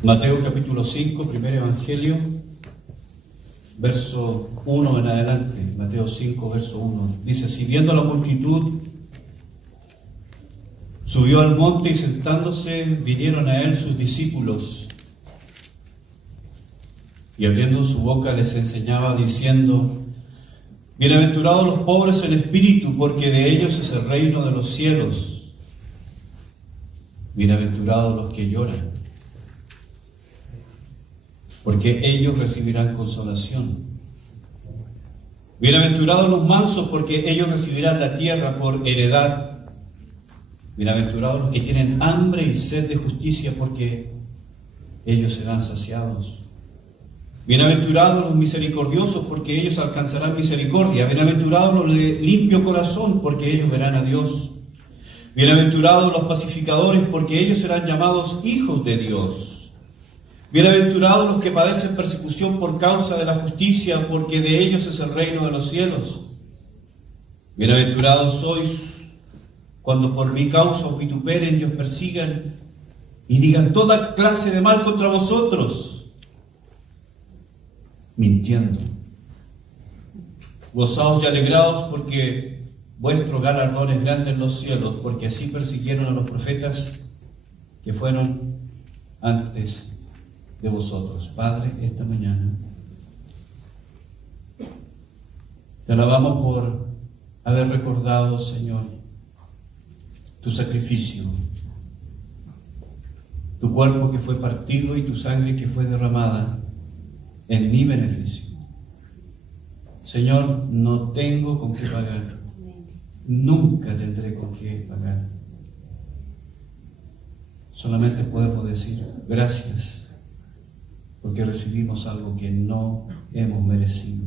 Mateo capítulo 5, primer evangelio, verso 1 en adelante. Mateo 5, verso 1. Dice así: viendo la multitud, subió al monte y sentándose, vinieron a él sus discípulos. Y abriendo su boca les enseñaba diciendo: bienaventurados los pobres en espíritu, porque de ellos es el reino de los cielos. Bienaventurados los que lloran, porque ellos recibirán consolación. Bienaventurados los mansos, porque ellos recibirán la tierra por heredad. Bienaventurados los que tienen hambre y sed de justicia, porque ellos serán saciados. Bienaventurados los misericordiosos, porque ellos alcanzarán misericordia. Bienaventurados los de limpio corazón, porque ellos verán a Dios. Bienaventurados los pacificadores, porque ellos serán llamados hijos de Dios. Bienaventurados los que padecen persecución por causa de la justicia, porque de ellos es el reino de los cielos. Bienaventurados sois cuando por mi causa os vituperen y os persigan y digan toda clase de mal contra vosotros, mintiendo. Gozaos y alegraos, porque vuestro galardón es grande en los cielos, porque así persiguieron a los profetas que fueron antes de vosotros. Padre, esta mañana te alabamos por haber recordado, Señor, tu sacrificio, tu cuerpo que fue partido y tu sangre que fue derramada en mi beneficio. Señor, no tengo con qué pagar, nunca tendré con qué pagar. Solamente podemos decir gracias, porque recibimos algo que no hemos merecido.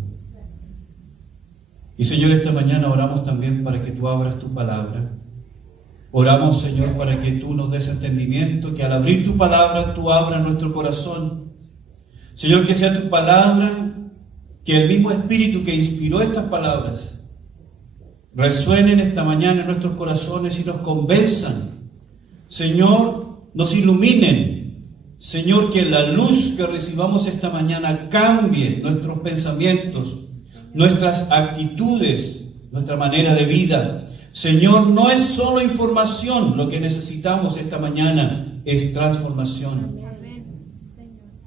Y Señor, esta mañana oramos también para que tú abras tu palabra. Oramos, Señor, para que tú nos des entendimiento, que al abrir tu palabra tú abras nuestro corazón. Señor, que sea tu palabra, que el mismo Espíritu que inspiró estas palabras resuenen esta mañana en nuestros corazones y nos convenzan. Señor, nos iluminen. Señor, que la luz que recibamos esta mañana cambie nuestros pensamientos, nuestras actitudes, nuestra manera de vida. Señor, no es solo información, lo que necesitamos esta mañana es transformación.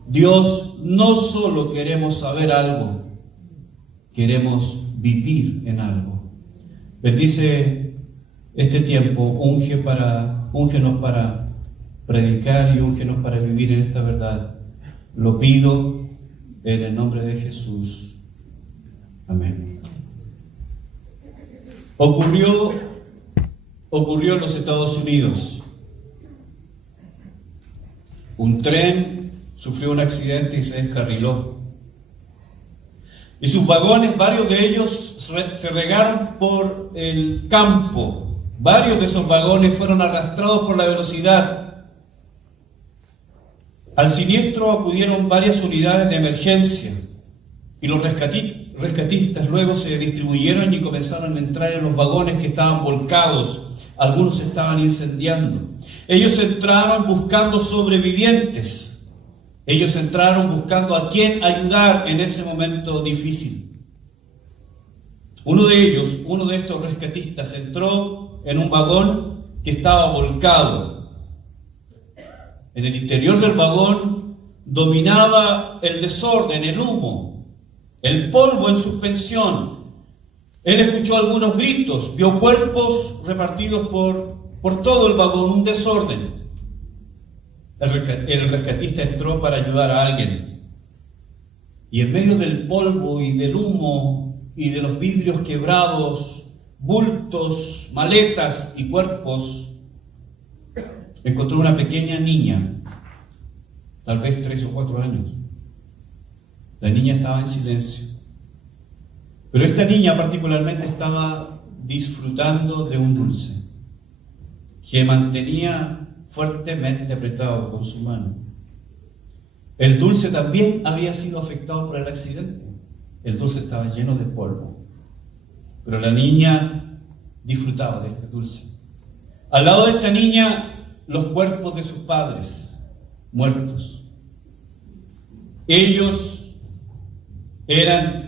Dios, no solo queremos saber algo, queremos vivir en algo. Bendice este tiempo, úngenos para predicar y úngenos para vivir en esta verdad. Lo pido en el nombre de Jesús. Amén. Ocurrió en los Estados Unidos. Un tren sufrió un accidente y se descarriló. Y sus vagones, varios de ellos se regaron por el campo. Varios de esos vagones fueron arrastrados por la velocidad. Al siniestro acudieron varias unidades de emergencia y los rescatistas luego se distribuyeron y comenzaron a entrar en los vagones que estaban volcados. Algunos se estaban incendiando. Ellos entraron buscando sobrevivientes. Ellos entraron buscando a quién ayudar en ese momento difícil. Uno de estos rescatistas, entró en un vagón que estaba volcado. En el interior del vagón dominaba el desorden, el humo, el polvo en suspensión. Él escuchó algunos gritos, vio cuerpos repartidos por todo el vagón, un desorden. El rescatista entró para ayudar a alguien. Y en medio del polvo y del humo y de los vidrios quebrados, bultos, maletas y cuerpos, encontró una pequeña niña, tal vez 3 o 4 años. La niña estaba en silencio. Pero esta niña particularmente estaba disfrutando de un dulce que mantenía fuertemente apretado con su mano. El dulce también había sido afectado por el accidente. El dulce estaba lleno de polvo. Pero la niña disfrutaba de este dulce. Al lado de esta niña, los cuerpos de sus padres muertos. Ellos eran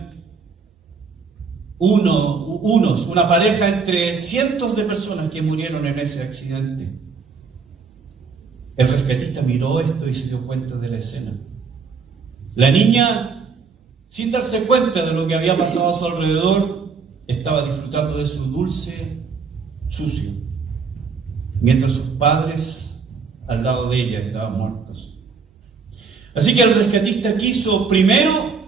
una pareja entre cientos de personas que murieron en ese accidente. El rescatista miró esto y se dio cuenta de la escena. La niña, sin darse cuenta de lo que había pasado a su alrededor, estaba disfrutando de su dulce sucio, mientras sus padres al lado de ella estaban muertos. Así que el rescatista quiso primero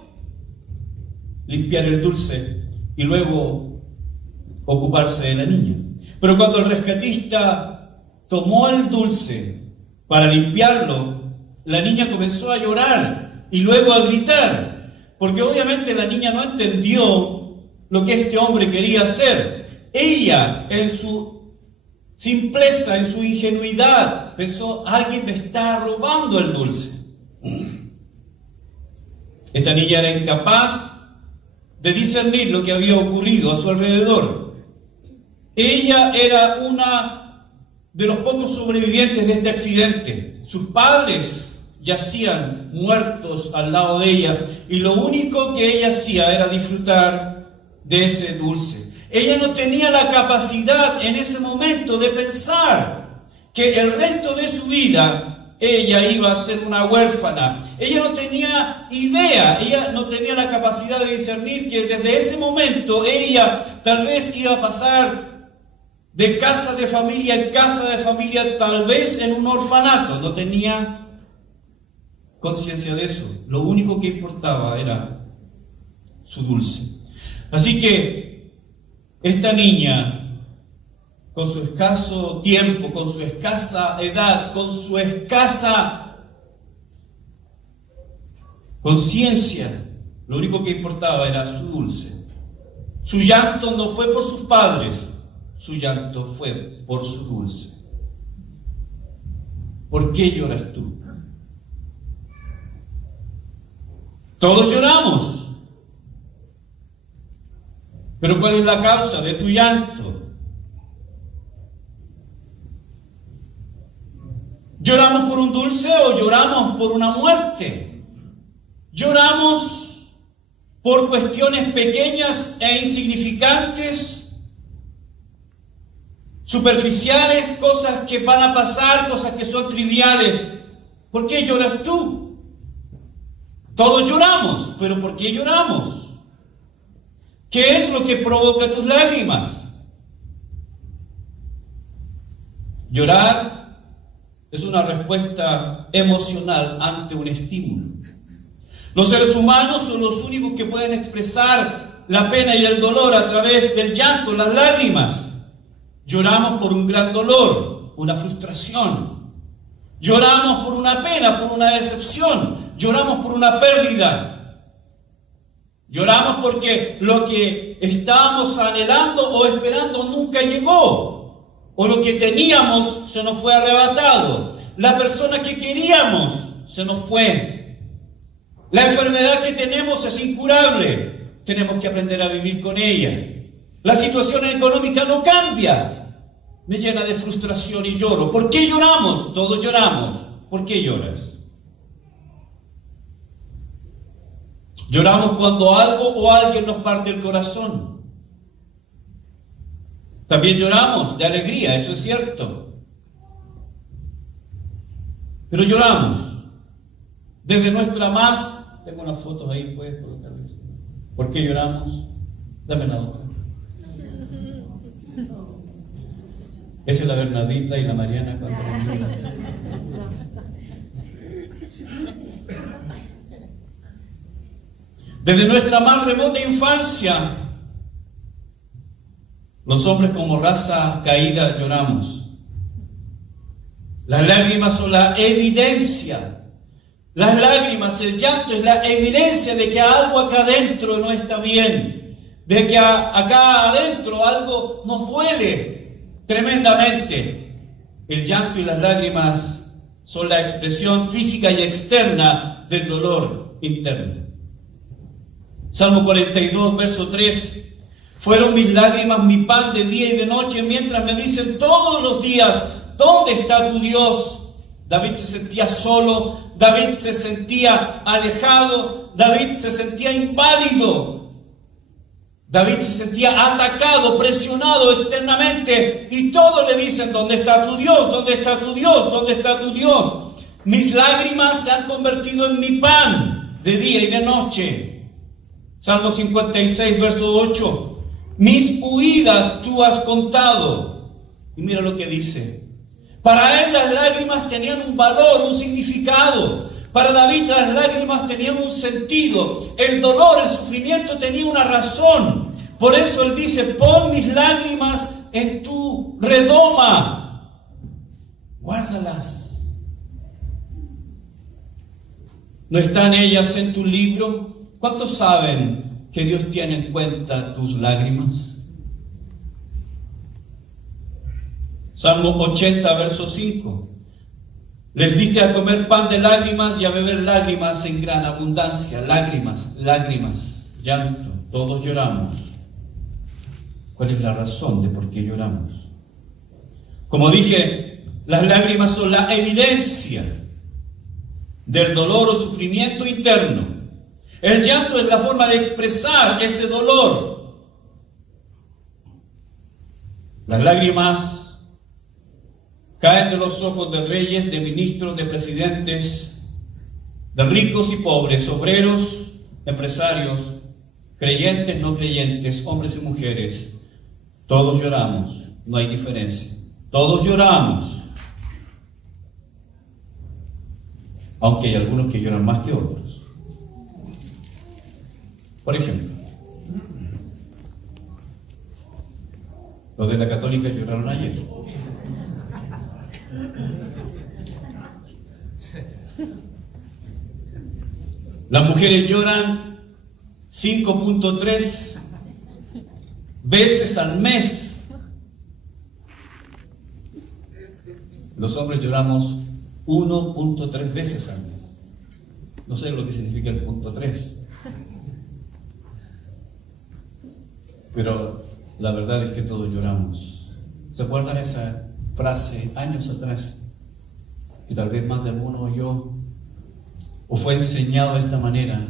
limpiar el dulce y luego ocuparse de la niña. Pero cuando el rescatista tomó el dulce para limpiarlo, la niña comenzó a llorar y luego a gritar, porque obviamente la niña no entendió lo que este hombre quería hacer. Ella, en su simpleza, en su ingenuidad, pensó: alguien me está robando el dulce. Esta niña era incapaz de discernir lo que había ocurrido a su alrededor. Ella era una de los pocos sobrevivientes de este accidente. Sus padres yacían muertos al lado de ella y lo único que ella hacía era disfrutar de ese dulce. Ella no tenía la capacidad en ese momento de pensar que el resto de su vida ella iba a ser una huérfana. Ella no tenía idea, ella no tenía la capacidad de discernir que desde ese momento ella tal vez iba a pasar de casa de familia en casa de familia, tal vez en un orfanato. No tenía conciencia de eso. Lo único que importaba era su dulce. Así que esta niña, con su escaso tiempo, con su escasa edad, con su escasa conciencia, lo único que importaba era su dulce. Su llanto no fue por sus padres, su llanto fue por su dulce. ¿Por qué lloras tú? Todos lloramos. Pero ¿cuál es la causa de tu llanto? ¿Lloramos por un dulce o lloramos por una muerte? ¿Lloramos por cuestiones pequeñas e insignificantes, superficiales, cosas que van a pasar, cosas que son triviales? ¿Por qué lloras tú? Todos lloramos, pero ¿por qué lloramos? ¿Qué es lo que provoca tus lágrimas? Llorar es una respuesta emocional ante un estímulo. Los seres humanos son los únicos que pueden expresar la pena y el dolor a través del llanto, las lágrimas. Lloramos por un gran dolor, una frustración. Lloramos por una pena, por una decepción. Lloramos por una pérdida. Lloramos porque lo que estábamos anhelando o esperando nunca llegó. O lo que teníamos se nos fue arrebatado. La persona que queríamos se nos fue. La enfermedad que tenemos es incurable. Tenemos que aprender a vivir con ella. La situación económica no cambia. Me llena de frustración y lloro. ¿Por qué lloramos? Todos lloramos. ¿Por qué lloras? Lloramos cuando algo o alguien nos parte el corazón. También lloramos de alegría, eso es cierto. Pero lloramos desde nuestra más... Tengo unas fotos ahí, puedes colocarlas. ¿Por qué lloramos? Dame la otra. Esa es la Bernadita y la Mariana cuando lloran. Desde nuestra más remota infancia, los hombres como raza caída lloramos. Las lágrimas son la evidencia. Las lágrimas, el llanto es la evidencia de que algo acá adentro no está bien. De que acá adentro algo nos duele tremendamente. El llanto y las lágrimas son la expresión física y externa del dolor interno. Salmo 42, verso 3. Fueron mis lágrimas mi pan de día y de noche, mientras me dicen todos los días: ¿dónde está tu Dios? David se sentía solo, David se sentía alejado, David se sentía inválido, David se sentía atacado, presionado externamente, y todos le dicen: ¿dónde está tu Dios? ¿Dónde está tu Dios? ¿Dónde está tu Dios? Mis lágrimas se han convertido en mi pan de día y de noche. Salmo 56, verso 8. Mis huidas tú has contado. Y mira lo que dice. Para él las lágrimas tenían un valor, un significado. Para David las lágrimas tenían un sentido. El dolor, el sufrimiento tenía una razón. Por eso él dice: pon mis lágrimas en tu redoma. Guárdalas. ¿No están ellas en tu libro? ¿Cuántos saben que Dios tiene en cuenta tus lágrimas? Salmo 80, verso 5. Les diste a comer pan de lágrimas y a beber lágrimas en gran abundancia. Lágrimas, lágrimas, llanto. Todos lloramos. ¿Cuál es la razón de por qué lloramos? Como dije, las lágrimas son la evidencia del dolor o sufrimiento interno. El llanto es la forma de expresar ese dolor. Las lágrimas caen de los ojos de reyes, de ministros, de presidentes, de ricos y pobres, obreros, empresarios, creyentes, no creyentes, hombres y mujeres. Todos lloramos, no hay diferencia. Todos lloramos. Aunque hay algunos que lloran más que otros. Por ejemplo, los de la Católica lloraron ayer. Las mujeres lloran 5.3 veces al mes. Los hombres lloramos 1.3 veces al mes. No sé lo que significa el punto 3. Pero la verdad es que todos lloramos. ¿Se acuerdan esa frase años atrás? Y tal vez más de alguno oyó o fue enseñado de esta manera: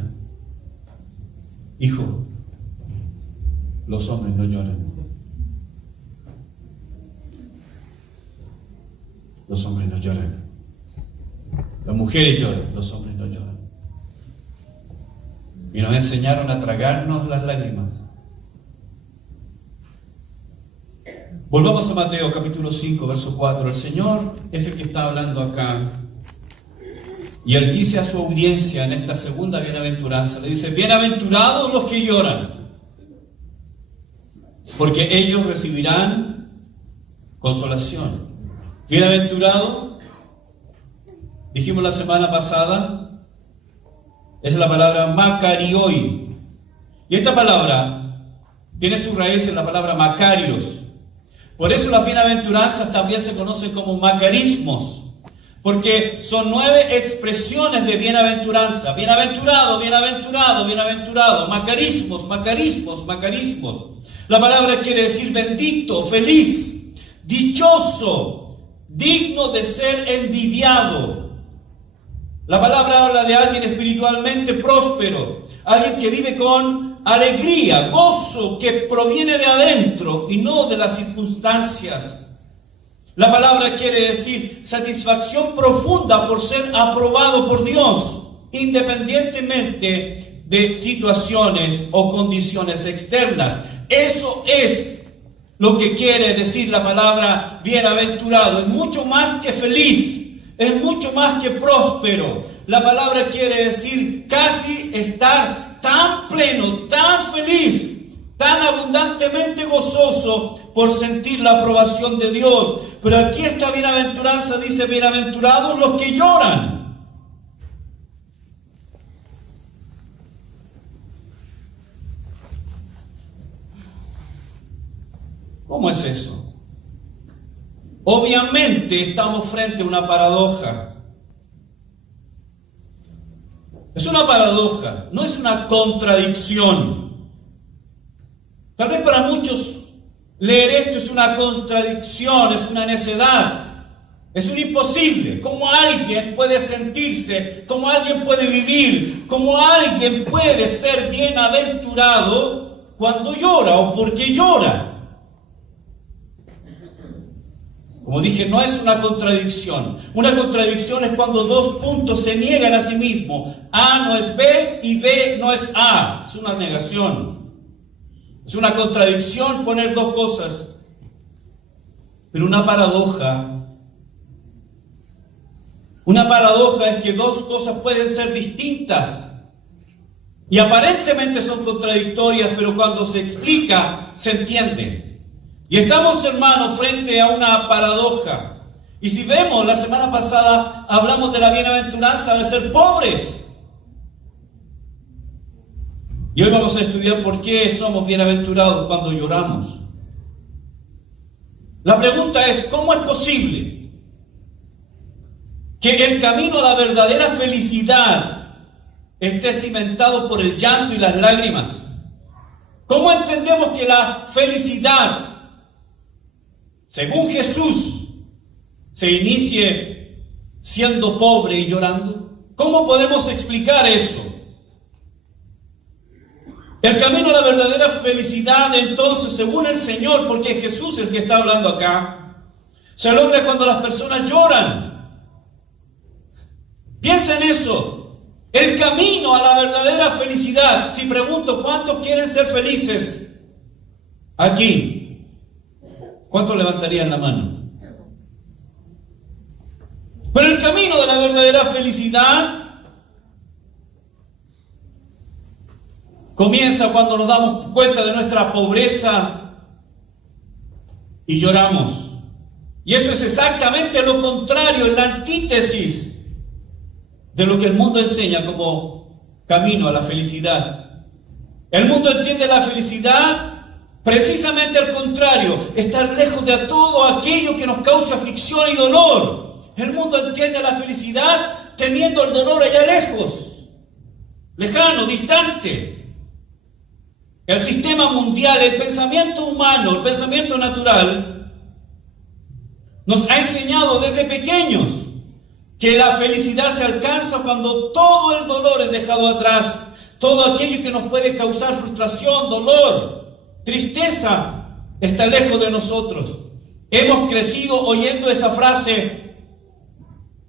hijo, los hombres no lloran. Los hombres no lloran. Las mujeres lloran, los hombres no lloran. Y nos enseñaron a tragarnos las lágrimas. Volvamos a Mateo capítulo 5, verso 4. El Señor es el que está hablando acá. Y Él dice a su audiencia en esta segunda bienaventuranza, le dice: bienaventurados los que lloran, porque ellos recibirán consolación. Bienaventurado, dijimos la semana pasada, es la palabra makarioi. Y esta palabra tiene su raíz en la palabra makarios. Por eso las bienaventuranzas también se conocen como macarismos. Porque son 9 expresiones de bienaventuranza. Bienaventurado, bienaventurado, bienaventurado. Macarismos, macarismos, macarismos. La palabra quiere decir bendito, feliz, dichoso, digno de ser envidiado. La palabra habla de alguien espiritualmente próspero, alguien que vive con alegría, gozo, que proviene de adentro y no de las circunstancias. La palabra quiere decir satisfacción profunda por ser aprobado por Dios, independientemente de situaciones o condiciones externas. Eso es lo que quiere decir la palabra bienaventurado. Es mucho más que feliz, es mucho más que próspero. La palabra quiere decir casi estar tan pleno, tan feliz, tan abundantemente gozoso por sentir la aprobación de Dios. Pero aquí esta bienaventuranza dice: bienaventurados los que lloran. ¿Cómo es eso? Obviamente estamos frente a una paradoja. Es una paradoja, no es una contradicción. Tal vez para muchos leer esto es una contradicción, es una necedad. Es un imposible. ¿Cómo alguien puede sentirse? ¿Cómo alguien puede vivir? ¿Cómo alguien puede ser bienaventurado cuando llora o porque llora? Como dije, no es una contradicción. Una contradicción es cuando dos puntos se niegan a sí mismos. A no es B y B no es A. Es una negación. Es una contradicción poner dos cosas. Pero una paradoja es que dos cosas pueden ser distintas y aparentemente son contradictorias, pero cuando se explica, se entiende. Y estamos, hermanos, frente a una paradoja. Y si vemos, la semana pasada hablamos de la bienaventuranza de ser pobres. Y hoy vamos a estudiar por qué somos bienaventurados cuando lloramos. La pregunta es, ¿cómo es posible que el camino a la verdadera felicidad esté cimentado por el llanto y las lágrimas? ¿Cómo entendemos que la felicidad, según Jesús, se inicie siendo pobre y llorando? ¿Cómo podemos explicar eso? El camino a la verdadera felicidad, entonces, según el Señor, porque es Jesús el que está hablando acá, se logra cuando las personas lloran. Piensa en eso. El camino a la verdadera felicidad. Si pregunto, ¿cuántos quieren ser felices? Aquí. ¿Cuántos levantarían la mano? Pero el camino de la verdadera felicidad comienza cuando nos damos cuenta de nuestra pobreza y lloramos. Y eso es exactamente lo contrario, es la antítesis de lo que el mundo enseña como camino a la felicidad. El mundo entiende la felicidad precisamente al contrario, estar lejos de todo aquello que nos cause aflicción y dolor. El mundo entiende la felicidad teniendo el dolor allá lejos, lejano, distante. El sistema mundial, el pensamiento humano, el pensamiento natural, nos ha enseñado desde pequeños que la felicidad se alcanza cuando todo el dolor es dejado atrás, todo aquello que nos puede causar frustración, dolor, tristeza, está lejos de nosotros. Hemos crecido oyendo esa frase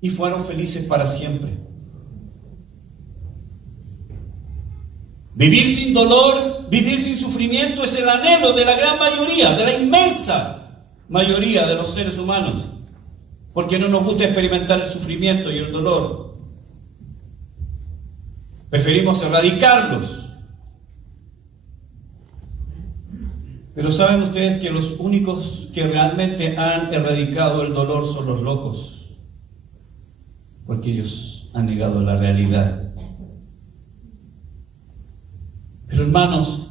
y fueron felices para siempre. Vivir sin dolor, vivir sin sufrimiento es el anhelo de la gran mayoría, de la inmensa mayoría de los seres humanos. Porque no nos gusta experimentar el sufrimiento y el dolor. Preferimos erradicarlos. Pero ¿saben ustedes que los únicos que realmente han erradicado el dolor son los locos? Porque ellos han negado la realidad. Pero hermanos,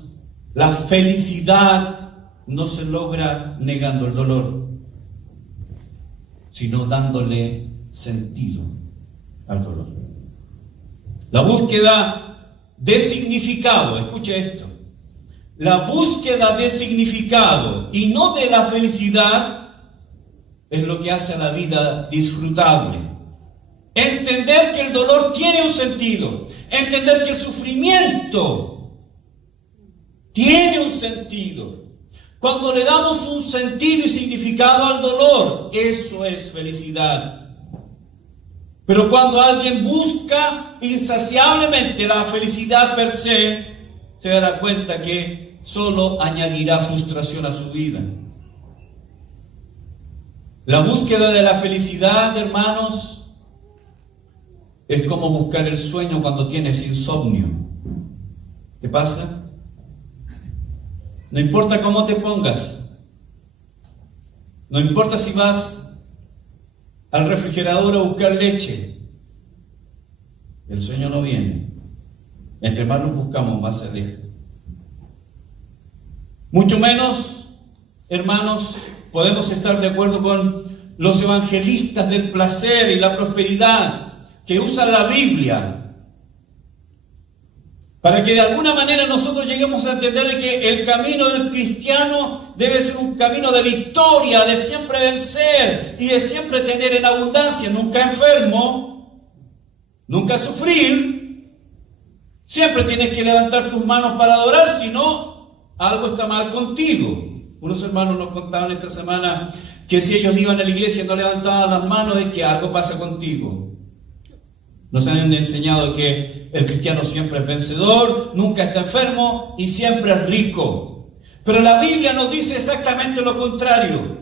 la felicidad no se logra negando el dolor, sino dándole sentido al dolor. La búsqueda de significado, escuche esto, la búsqueda de significado y no de la felicidad es lo que hace a la vida disfrutable. Entender que el dolor tiene un sentido, entender que el sufrimiento tiene un sentido. Cuando le damos un sentido y significado al dolor, eso es felicidad. Pero cuando alguien busca insaciablemente la felicidad per se, se dará cuenta que solo añadirá frustración a su vida. La búsqueda de la felicidad, hermanos, es como buscar el sueño cuando tienes insomnio. ¿Qué pasa? No importa cómo te pongas, no importa si vas al refrigerador a buscar leche, el sueño no viene. Entre más lo buscamos, más se aleja. Mucho menos, hermanos, podemos estar de acuerdo con los evangelistas del placer y la prosperidad que usan la Biblia para que de alguna manera nosotros lleguemos a entender que el camino del cristiano debe ser un camino de victoria, de siempre vencer y de siempre tener en abundancia, nunca enfermo, nunca sufrir. Siempre tienes que levantar tus manos para adorar, si no, algo está mal contigo. Unos hermanos nos contaban esta semana que si ellos iban a la iglesia y no levantaban las manos, es que algo pasa contigo. Nos han enseñado que el cristiano siempre es vencedor, nunca está enfermo y siempre es rico. Pero la Biblia nos dice exactamente lo contrario.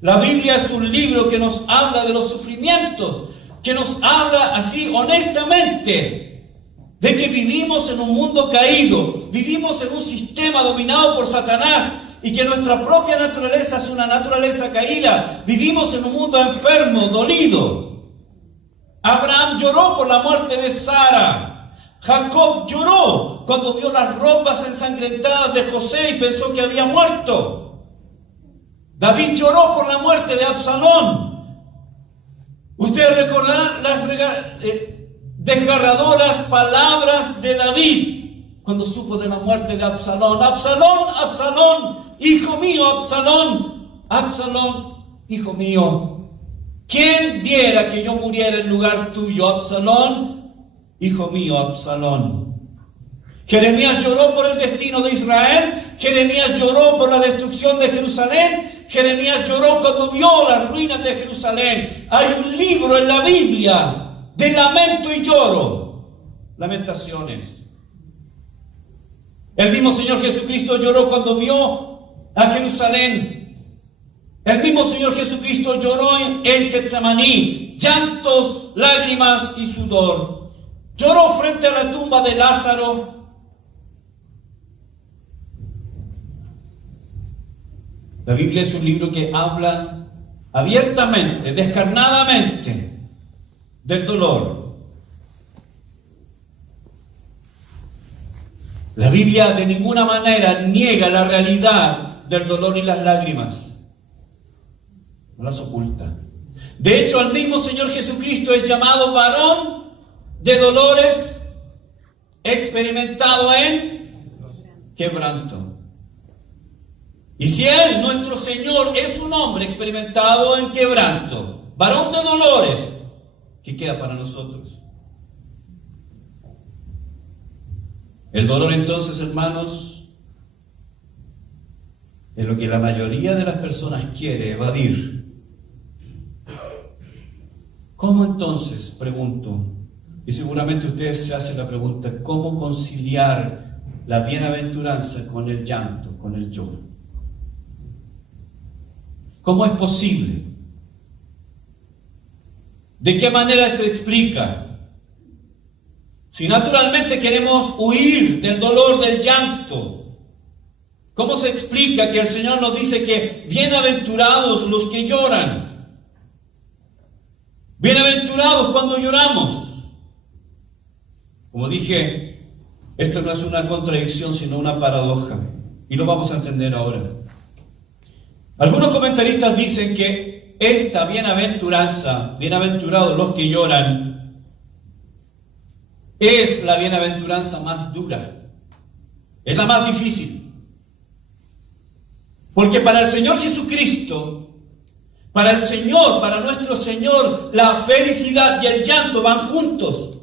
La Biblia es un libro que nos habla de los sufrimientos, que nos habla así honestamente de que vivimos en un mundo caído, vivimos en un sistema dominado por Satanás y que nuestra propia naturaleza es una naturaleza caída. Vivimos en un mundo enfermo, dolido. Abraham lloró por la muerte de Sara. Jacob lloró cuando vio las ropas ensangrentadas de José y pensó que había muerto. David lloró por la muerte de Absalón. Ustedes recordarán las desgarradoras palabras de David cuando supo de la muerte de Absalón. Absalón, Absalón, hijo mío, Absalón, Absalón, hijo mío. ¿Quién diera que yo muriera en lugar tuyo, Absalón? Hijo mío, Absalón. Jeremías lloró por el destino de Israel. Jeremías lloró por la destrucción de Jerusalén. Jeremías lloró cuando vio las ruinas de Jerusalén. Hay un libro en la Biblia de lamento y lloro. Lamentaciones. El mismo Señor Jesucristo lloró cuando vio a Jerusalén. El mismo Señor Jesucristo lloró en Getsemaní, llantos, lágrimas y sudor. Lloró frente a la tumba de Lázaro. La Biblia es un libro que habla abiertamente, descarnadamente, del dolor. La Biblia de ninguna manera niega la realidad del dolor y las lágrimas. No las oculta. De hecho, el mismo Señor Jesucristo es llamado varón de dolores, experimentado en quebranto. Y si Él, nuestro Señor, es un hombre experimentado en quebranto, varón de dolores, ¿qué queda para nosotros? El dolor entonces, hermanos, es lo que la mayoría de las personas quiere evadir. ¿Cómo entonces, pregunto, y seguramente ustedes se hacen la pregunta, cómo conciliar la bienaventuranza con el llanto, con el lloro? ¿Cómo es posible? ¿De qué manera se explica? Si naturalmente queremos huir del dolor, del llanto, ¿cómo se explica que el Señor nos dice que bienaventurados los que lloran? Bienaventurados cuando lloramos. Como dije, esto no es una contradicción, sino una paradoja. Y lo vamos a entender ahora. Algunos comentaristas dicen que esta bienaventuranza, bienaventurados los que lloran, es la bienaventuranza más dura. Es la más difícil. Porque para el Señor Jesucristo, para el Señor, para nuestro Señor, la felicidad y el llanto van juntos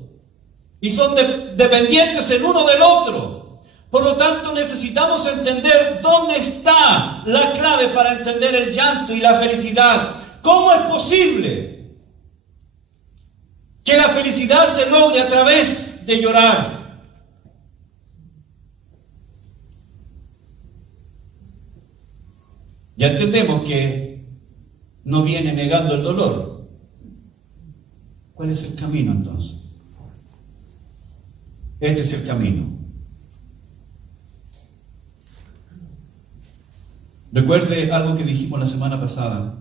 y son dependientes el uno del otro. Por lo tanto, necesitamos entender dónde está la clave para entender el llanto y la felicidad. ¿Cómo es posible que la felicidad se logre a través de llorar? Ya entendemos que no viene negando el dolor. ¿Cuál es el camino entonces? Este es el camino. Recuerde algo que dijimos la semana pasada,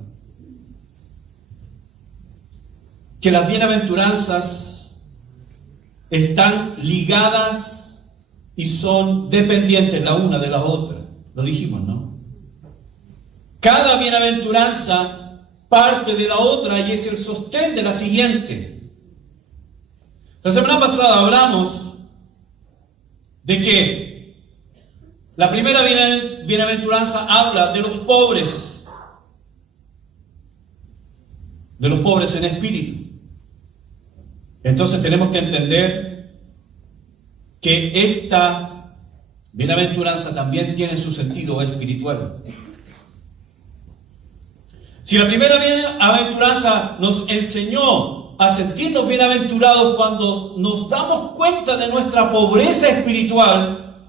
que las bienaventuranzas están ligadas y son dependientes la una de la otra. Lo dijimos, ¿no? Cada bienaventuranza parte de la otra y es el sostén de la siguiente. La semana pasada hablamos de que la primera bienaventuranza habla de los pobres en espíritu. Entonces tenemos que entender que esta bienaventuranza también tiene su sentido espiritual. Si la primera bienaventuranza nos enseñó a sentirnos bienaventurados cuando nos damos cuenta de nuestra pobreza espiritual,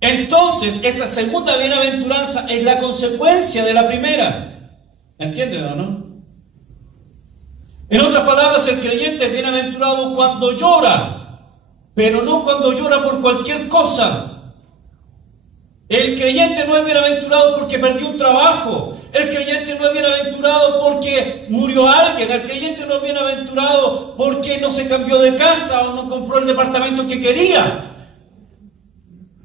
entonces esta segunda bienaventuranza es la consecuencia de la primera. ¿Entienden o no? En otras palabras, el creyente es bienaventurado cuando llora, pero no cuando llora por cualquier cosa. El creyente no es bienaventurado porque perdió un trabajo. El creyente no es bienaventurado porque murió alguien. El creyente no es bienaventurado porque no se cambió de casa o no compró el departamento que quería.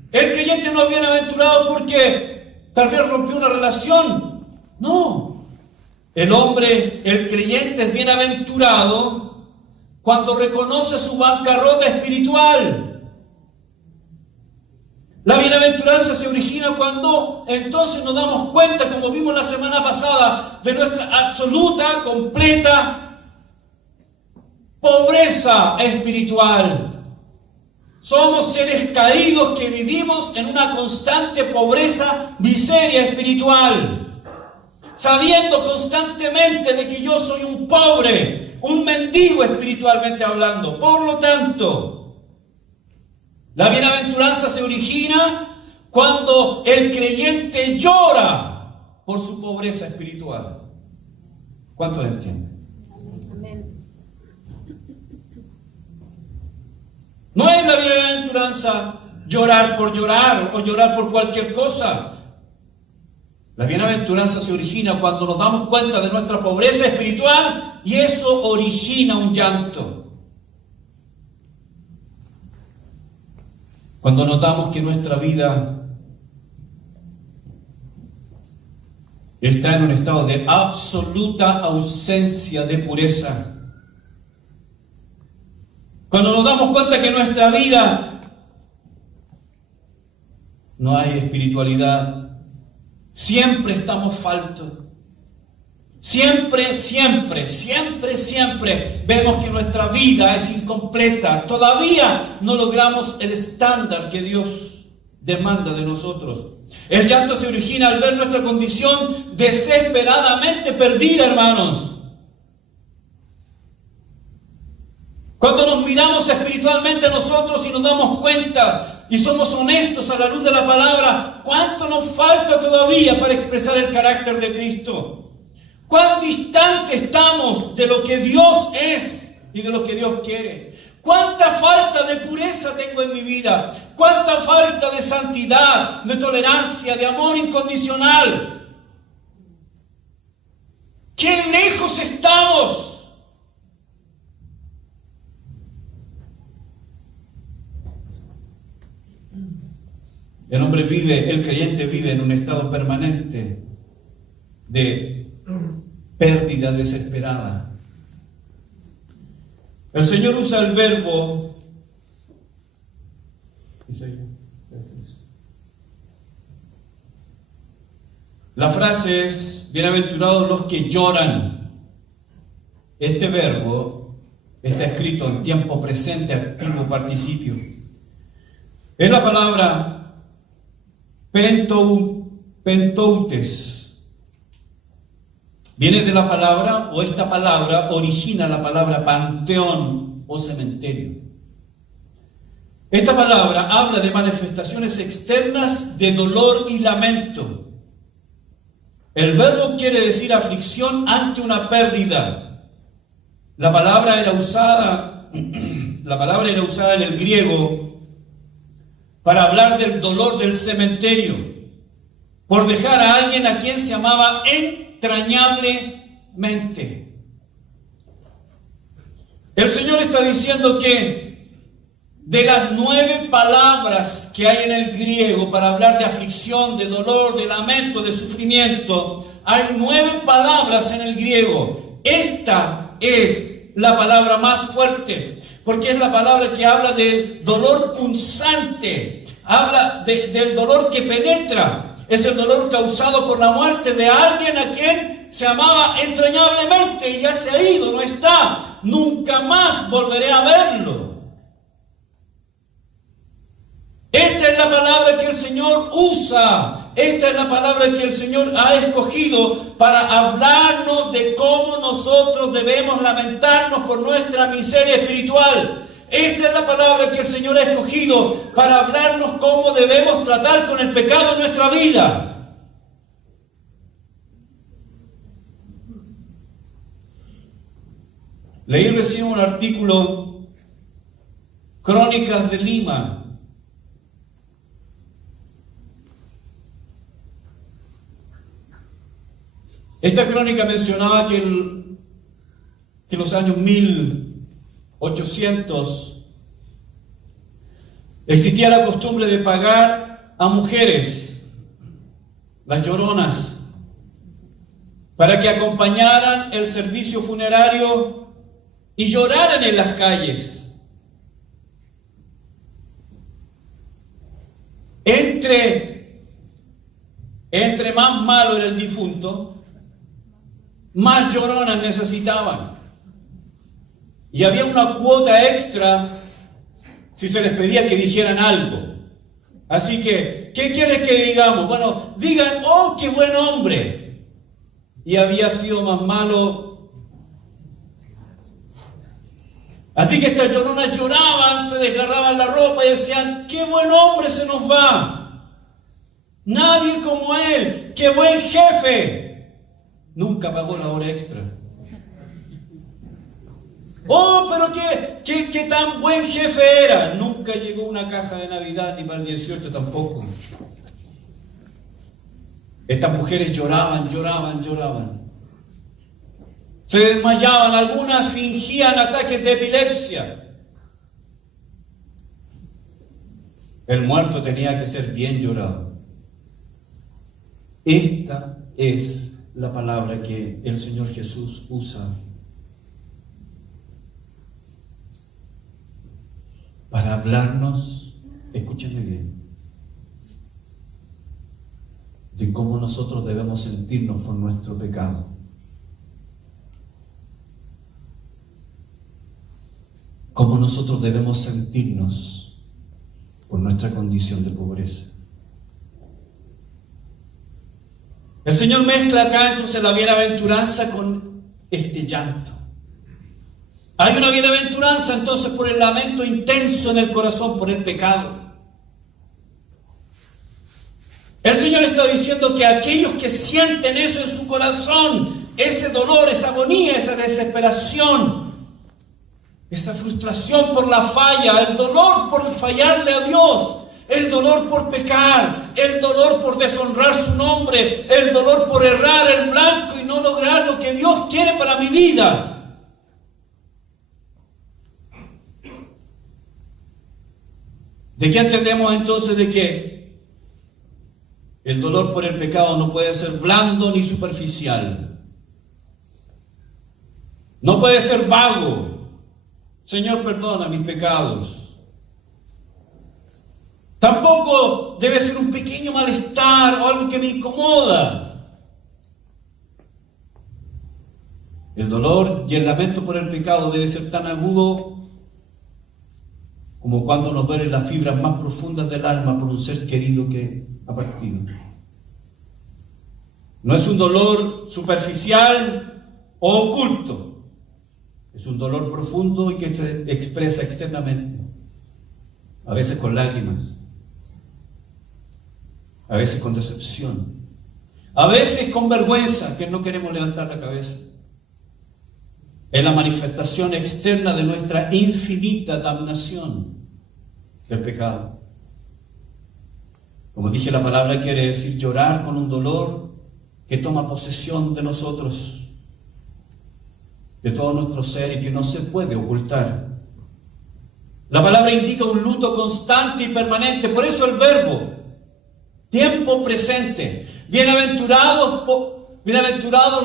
El creyente no es bienaventurado porque tal vez rompió una relación. No. El creyente es bienaventurado cuando reconoce su bancarrota espiritual. La bienaventuranza se origina cuando entonces nos damos cuenta, como vimos la semana pasada, de nuestra absoluta, completa pobreza espiritual. Somos seres caídos que vivimos en una constante pobreza, miseria espiritual, sabiendo constantemente de que yo soy un pobre, un mendigo espiritualmente hablando. Por lo tanto, la bienaventuranza se origina cuando el creyente llora por su pobreza espiritual. ¿Cuántos entienden? Amén. No es la bienaventuranza llorar por llorar o llorar por cualquier cosa. La bienaventuranza se origina cuando nos damos cuenta de nuestra pobreza espiritual y eso origina un llanto. Cuando notamos que nuestra vida está en un estado de absoluta ausencia de pureza. Cuando nos damos cuenta que en nuestra vida no hay espiritualidad, siempre estamos faltos. Siempre vemos que nuestra vida es incompleta. Todavía no logramos el estándar que Dios demanda de nosotros. El llanto se origina al ver nuestra condición desesperadamente perdida, hermanos. Cuando nos miramos espiritualmente a nosotros y nos damos cuenta y somos honestos a la luz de la palabra, ¿cuánto nos falta todavía para expresar el carácter de Cristo? ¿Cuán distante estamos de lo que Dios es y de lo que Dios quiere? ¿Cuánta falta de pureza tengo en mi vida? ¿Cuánta falta de santidad, de tolerancia, de amor incondicional? ¡Qué lejos estamos! El creyente vive en un estado permanente de pérdida desesperada. El Señor usa el verbo. La frase es: bienaventurados los que lloran. Este verbo está escrito en tiempo presente, activo, participio. Es la palabra pentoutes. Viene de la palabra, o esta palabra origina la palabra panteón o cementerio. Esta palabra habla de manifestaciones externas de dolor y lamento. El verbo quiere decir aflicción ante una pérdida. La palabra era usada en el griego para hablar del dolor del cementerio, por dejar a alguien a quien se amaba entrañablemente. El Señor está diciendo que de las 9 palabras que hay en el griego para hablar de aflicción, de dolor, de lamento, de sufrimiento, hay 9 palabras en el griego. Esta es la palabra más fuerte, porque es la palabra que habla del dolor punzante, habla del dolor que penetra. Es el dolor causado por la muerte de alguien a quien se amaba entrañablemente y ya se ha ido, no está. Nunca más volveré a verlo. Esta es la palabra que el Señor usa. Esta es la palabra que el Señor ha escogido para hablarnos de cómo nosotros debemos lamentarnos por nuestra miseria espiritual. Esta es la palabra que el Señor ha escogido para hablarnos cómo debemos tratar con el pecado en nuestra vida. Leí recién un artículo, Crónicas de Lima. Esta crónica mencionaba que en los años 1800 existía la costumbre de pagar a mujeres, las lloronas, para que acompañaran el servicio funerario y lloraran en las calles. Entre más malo era el difunto, más lloronas necesitaban. Y había una cuota extra si se les pedía que dijeran algo. Así que, ¿qué quieres que digamos? Bueno, digan, ¡oh, qué buen hombre! Y había sido más malo. Así que estas lloronas lloraban, se desgarraban la ropa y decían, ¡qué buen hombre se nos va! Nadie como él, ¡qué buen jefe! Nunca pagó la hora extra. ¡Oh, pero qué tan buen jefe era! Nunca llegó una caja de Navidad, ni para el 18 tampoco. Estas mujeres lloraban. Se desmayaban, algunas fingían ataques de epilepsia. El muerto tenía que ser bien llorado. Esta es la palabra que el Señor Jesús usa para hablarnos, escúchenme bien, de cómo nosotros debemos sentirnos por nuestro pecado. Cómo nosotros debemos sentirnos por nuestra condición de pobreza. El Señor mezcla acá entonces la bienaventuranza con este llanto. Hay una bienaventuranza entonces por el lamento intenso en el corazón por el pecado. El Señor está diciendo que aquellos que sienten eso en su corazón, ese dolor, esa agonía, esa desesperación, esa frustración por la falla, el dolor por fallarle a Dios, el dolor por pecar, el dolor por deshonrar su nombre, el dolor por errar el blanco y no lograr lo que Dios quiere para mi vida. ¿De qué entendemos entonces de que el dolor por el pecado no puede ser blando ni superficial? No puede ser vago. Señor, perdona mis pecados. Tampoco debe ser un pequeño malestar o algo que me incomoda. El dolor y el lamento por el pecado debe ser tan agudo como cuando nos duelen las fibras más profundas del alma por un ser querido que ha partido. No es un dolor superficial o oculto. Es un dolor profundo y que se expresa externamente. A veces con lágrimas. A veces con decepción, a veces con vergüenza, que no queremos levantar la cabeza. Es la manifestación externa de nuestra infinita damnación del pecado. Como dije, la palabra quiere decir llorar con un dolor que toma posesión de nosotros, de todo nuestro ser y que no se puede ocultar. La palabra indica un luto constante y permanente, por eso el verbo tiempo presente. Bienaventurados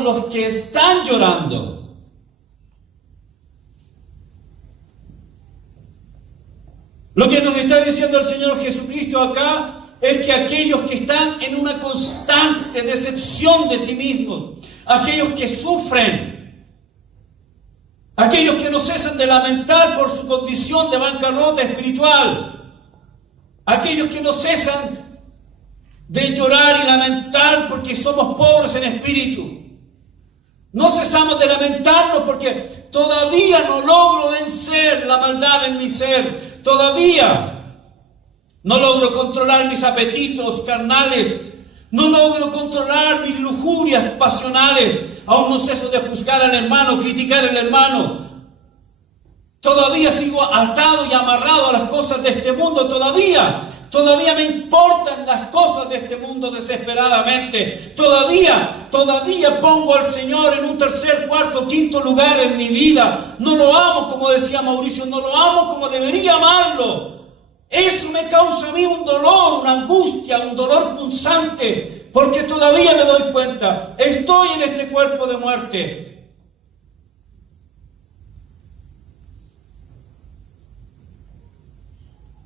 los que están llorando. Lo que nos está diciendo el Señor Jesucristo acá es que aquellos que están en una constante decepción de sí mismos, aquellos que sufren, aquellos que no cesan de lamentar por su condición de bancarrota espiritual, aquellos que no cesan de llorar y lamentar porque somos pobres en espíritu. No cesamos de lamentarnos porque todavía no logro vencer la maldad en mi ser. Todavía no logro controlar mis apetitos carnales. No logro controlar mis lujurias pasionales. Aún no ceso de juzgar al hermano, criticar al hermano. Todavía sigo atado y amarrado a las cosas de este mundo. Todavía me importan las cosas de este mundo desesperadamente. Todavía pongo al Señor en un tercer, cuarto, quinto lugar en mi vida. No lo amo como decía Mauricio, no lo amo como debería amarlo. Eso me causa a mí un dolor, una angustia, un dolor punzante, porque todavía me doy cuenta, estoy en este cuerpo de muerte.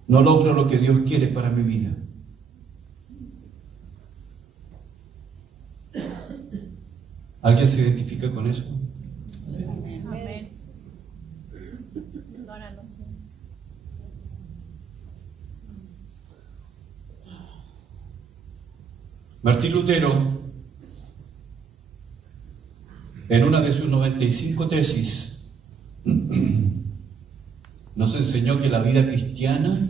No logro lo que Dios quiere para mi vida. ¿Alguien se identifica con eso? Amén. Martín Lutero, en una de sus 95 tesis, nos enseñó que la vida cristiana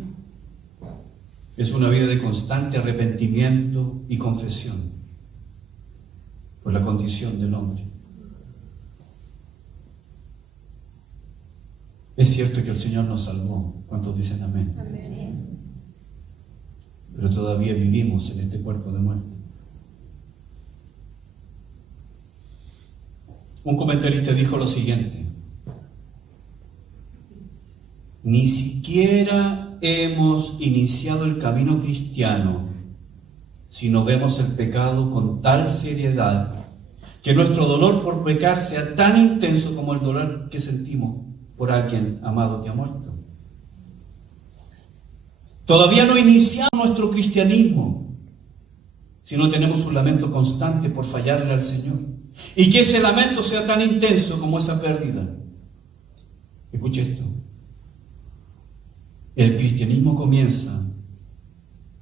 es una vida de constante arrepentimiento y confesión por la condición del hombre. Es cierto que el Señor nos salvó. ¿Cuántos dicen amén? Amén. Pero todavía vivimos en este cuerpo de muerte. Un comentarista dijo lo siguiente: ni siquiera hemos iniciado el camino cristiano si no vemos el pecado con tal seriedad que nuestro dolor por pecar sea tan intenso como el dolor que sentimos por alguien amado que ha muerto. Todavía no iniciamos nuestro cristianismo si no tenemos un lamento constante por fallarle al Señor, y que ese lamento sea tan intenso como esa pérdida. Escuche esto: el cristianismo comienza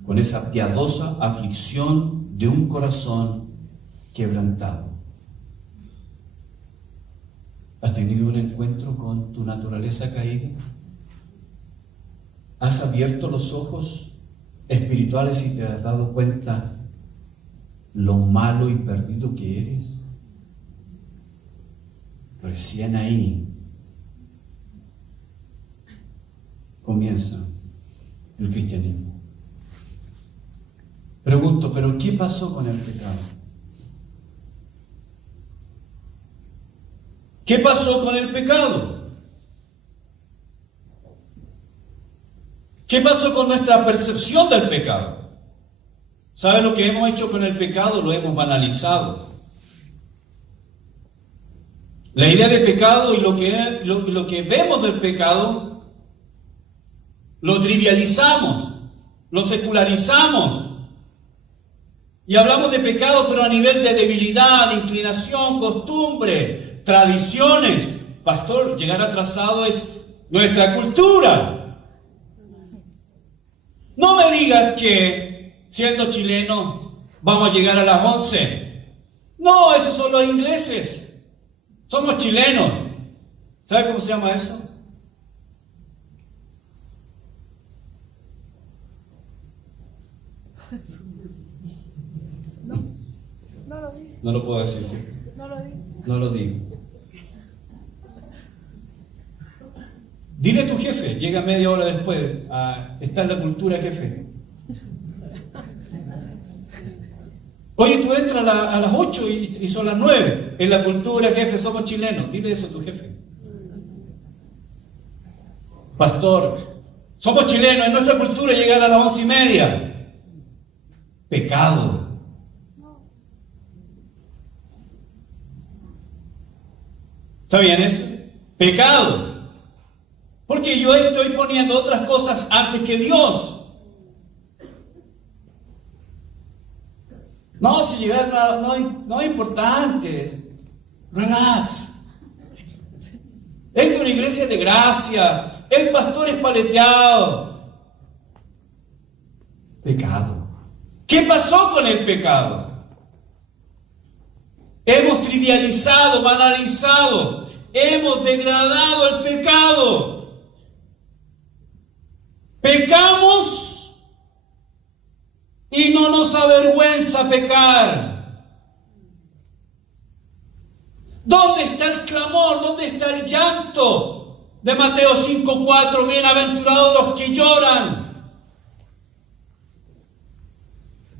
con esa piadosa aflicción de un corazón quebrantado. ¿Has tenido un encuentro con tu naturaleza caída? ¿Has abierto los ojos espirituales y te has dado cuenta lo malo y perdido que eres? Recién ahí comienza el cristianismo. Pregunto, ¿pero qué pasó con el pecado? ¿Qué pasó con el pecado? ¿Qué pasó con nuestra percepción del pecado? ¿Sabe lo que hemos hecho con el pecado? Lo hemos banalizado. La idea de pecado y lo que vemos del pecado lo trivializamos, lo secularizamos. Y hablamos de pecado, pero a nivel de debilidad, de inclinación, costumbre, tradiciones. Pastor, llegar atrasado es nuestra cultura. No me digas que, siendo chileno, vamos a llegar a las 11. No, esos son los ingleses. Somos chilenos. ¿Sabe cómo se llama eso? No lo digo. No lo puedo decir, ¿sí? No lo digo. No lo digo. Dile a tu jefe, llega media hora después, está en la cultura, jefe. Oye, tú entras a las 8 y son las 9. En la cultura, jefe, somos chilenos. Dile eso a tu jefe. Pastor, somos chilenos, en nuestra cultura llegar a las 11:30. Pecado. ¿Está bien eso? Pecado. Porque yo estoy poniendo otras cosas antes que Dios. No, si llegar no es importante. Relax. Esta es una iglesia de gracia. El pastor es paleteado. Pecado. ¿Qué pasó con el pecado? Hemos trivializado, banalizado, hemos degradado el pecado. Pecamos y no nos avergüenza pecar. ¿Dónde está el clamor? ¿Dónde está el llanto? De Mateo 5:4, bienaventurados los que lloran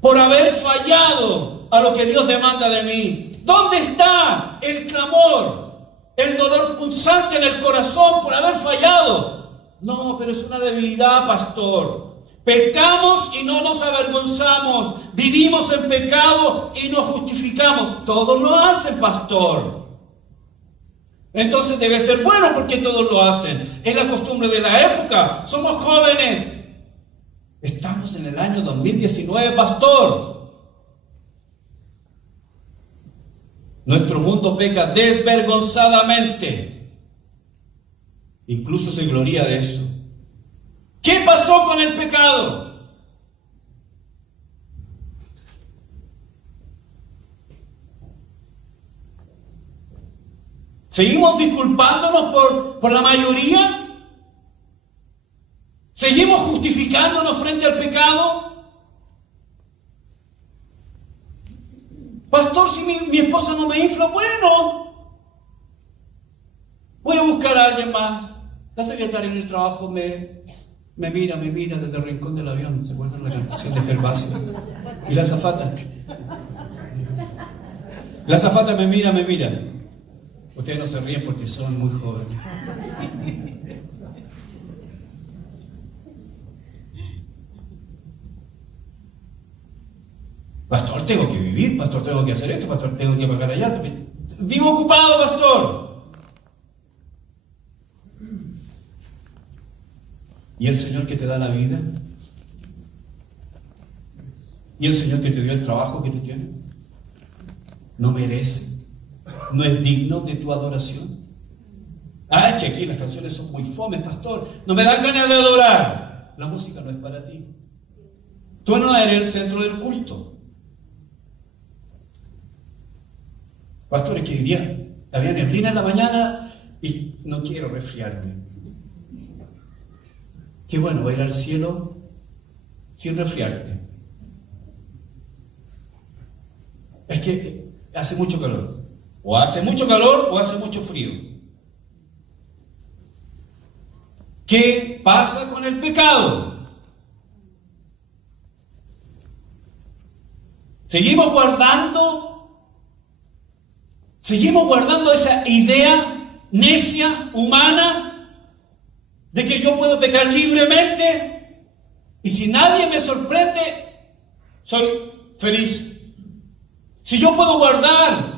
por haber fallado a lo que Dios demanda de mí. ¿Dónde está el clamor? El dolor pulsante en el corazón por haber fallado. No, pero es una debilidad, pastor. Pecamos y no nos avergonzamos. Vivimos en pecado y nos justificamos. Todos lo hacen, pastor. Entonces debe ser bueno porque todos lo hacen. Es la costumbre de la época. Somos jóvenes. Estamos en el año 2019, pastor. Nuestro mundo peca desvergonzadamente. Incluso se gloria de eso. ¿Qué pasó con el pecado? ¿Seguimos disculpándonos por la mayoría? ¿Seguimos justificándonos frente al pecado? Pastor, si mi esposa no me infla, bueno, voy a buscar a alguien más. La secretaria en el trabajo me mira desde el rincón del avión. ¿Se acuerdan la canción de Gervasio? Y la azafata. La azafata me mira. Ustedes no se ríen porque son muy jóvenes. Pastor, tengo que vivir, pastor, tengo que hacer esto, pastor, tengo que pagar allá. Vivo ocupado, pastor. ¿Y el Señor que te da la vida? ¿Y el Señor que te dio el trabajo que tú tienes? ¿No merece? ¿No es digno de tu adoración? Ah, es que aquí las canciones son muy fomes, pastor. No me dan ganas de adorar. La música no es para ti. Tú no eres el centro del culto. Pastor, es que hoy día había neblina en la mañana y no quiero resfriarme. Qué bueno, voy a ir al cielo sin resfriarte. Es que hace mucho calor. O hace mucho calor o hace mucho frío. ¿Qué pasa con el pecado? Seguimos guardando esa idea necia, humana, de que yo puedo pecar libremente y si nadie me sorprende, soy feliz. Si yo puedo guardar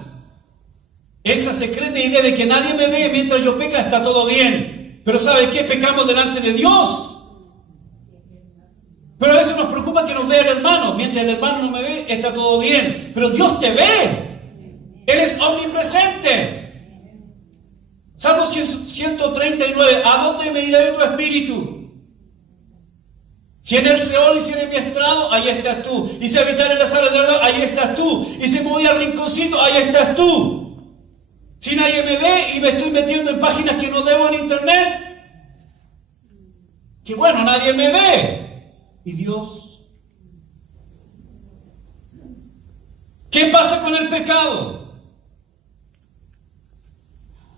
esa secreta idea de que nadie me ve mientras yo peca, está todo bien. Pero ¿sabe qué? Pecamos delante de Dios. Pero a veces nos preocupa que nos vea el hermano. Mientras el hermano no me ve, está todo bien. Pero Dios te ve. Él es omnipresente. Salmo 139. ¿A dónde me irá de tu espíritu? Si en el Seol hiciera mi estrado, ahí estás tú. Y si habitar en las alas del Seol, ahí estás tú. Y si me voy al rinconcito, ahí estás tú. Si nadie me ve y me estoy metiendo en páginas que no debo en internet, que bueno, nadie me ve. ¿Y Dios? ¿Qué pasa con el pecado?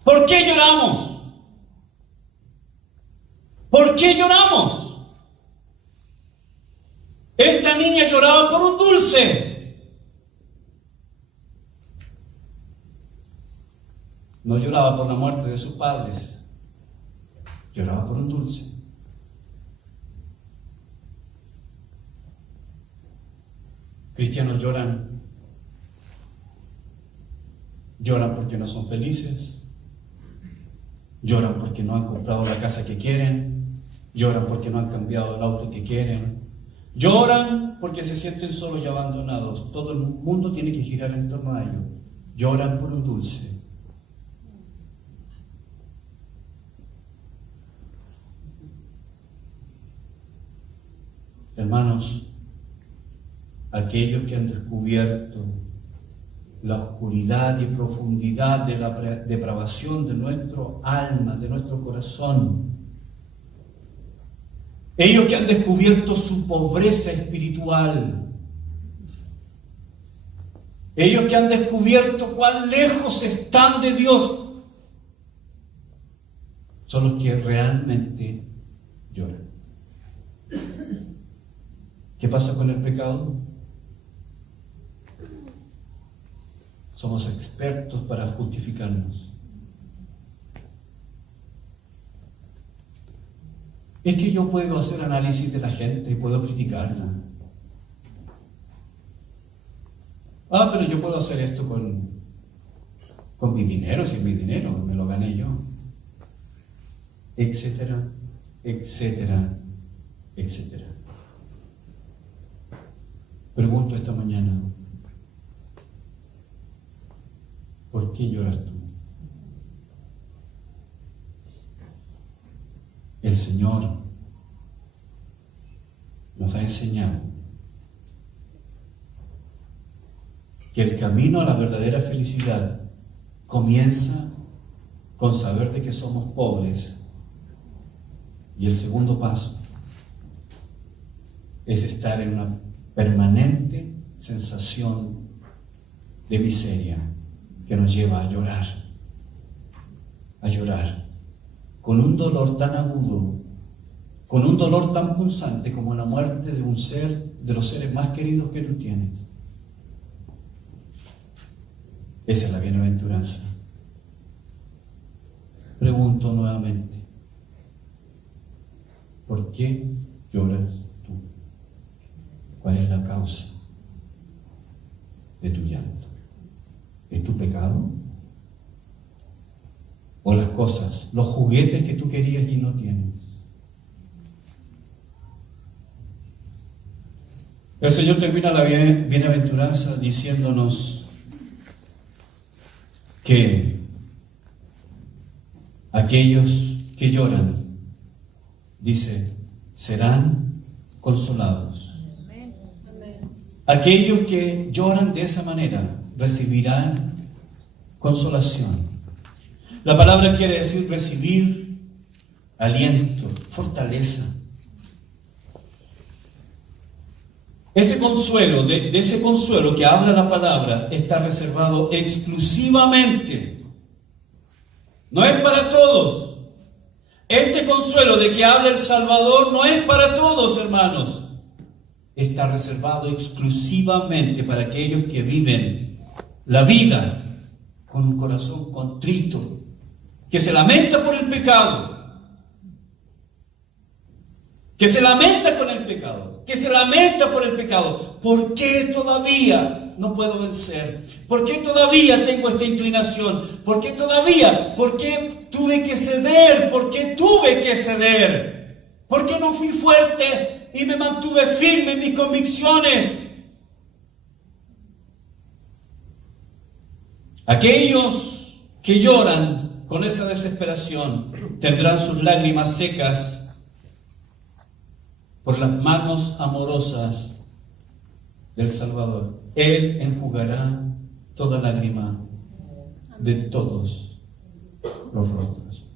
¿Por qué lloramos? ¿Por qué lloramos? Esta niña lloraba por un dulce. No lloraba por la muerte de sus padres. Lloraba por un dulce. Cristianos lloran porque no son felices. Lloran porque no han comprado la casa que quieren. Lloran porque no han cambiado el auto que quieren. Lloran porque se sienten solos y abandonados. Todo el mundo tiene que girar en torno a ellos. Lloran por un dulce. Hermanos, aquellos que han descubierto la oscuridad y profundidad de la depravación de nuestro alma, de nuestro corazón, ellos que han descubierto su pobreza espiritual, ellos que han descubierto cuán lejos están de Dios, son los que realmente lloran. ¿Qué pasa con el pecado? Somos expertos para justificarnos. Es que yo puedo hacer análisis de la gente y puedo criticarla. Pero yo puedo hacer esto con mi dinero, sin mi dinero, me lo gané yo. Etcétera, etcétera, etcétera. Pregunto esta mañana, ¿por qué lloras tú? El Señor nos ha enseñado que el camino a la verdadera felicidad comienza con saber de que somos pobres, y el segundo paso es estar en una permanente sensación de miseria que nos lleva a llorar, con un dolor tan agudo, con un dolor tan punzante como la muerte de un ser, de los seres más queridos que tú tienes. Esa es la bienaventuranza. Pregunto nuevamente, ¿por qué lloras tú? ¿Cuál es la causa de tu llanto? ¿Es tu pecado? ¿O las cosas, los juguetes que tú querías y no tienes? El Señor termina la bienaventuranza diciéndonos que aquellos que lloran, dice, serán consolados. Aquellos que lloran de esa manera recibirán consolación. La palabra quiere decir recibir aliento, fortaleza. Ese consuelo, de ese consuelo que habla la palabra, está reservado exclusivamente. No es para todos. Este consuelo de que habla el Salvador no es para todos, hermanos. Está reservado exclusivamente para aquellos que viven la vida con un corazón contrito, que se lamenta por el pecado, que se lamenta con el pecado, que se lamenta por el pecado. ¿Por qué todavía no puedo vencer? ¿Por qué todavía tengo esta inclinación? ¿Por qué todavía? ¿Por qué tuve que ceder? ¿Por qué tuve que ceder? ¿Por qué no fui fuerte y me mantuve firme en mis convicciones? Aquellos que lloran con esa desesperación tendrán sus lágrimas secas por las manos amorosas del Salvador. Él enjugará toda lágrima de todos los rostros.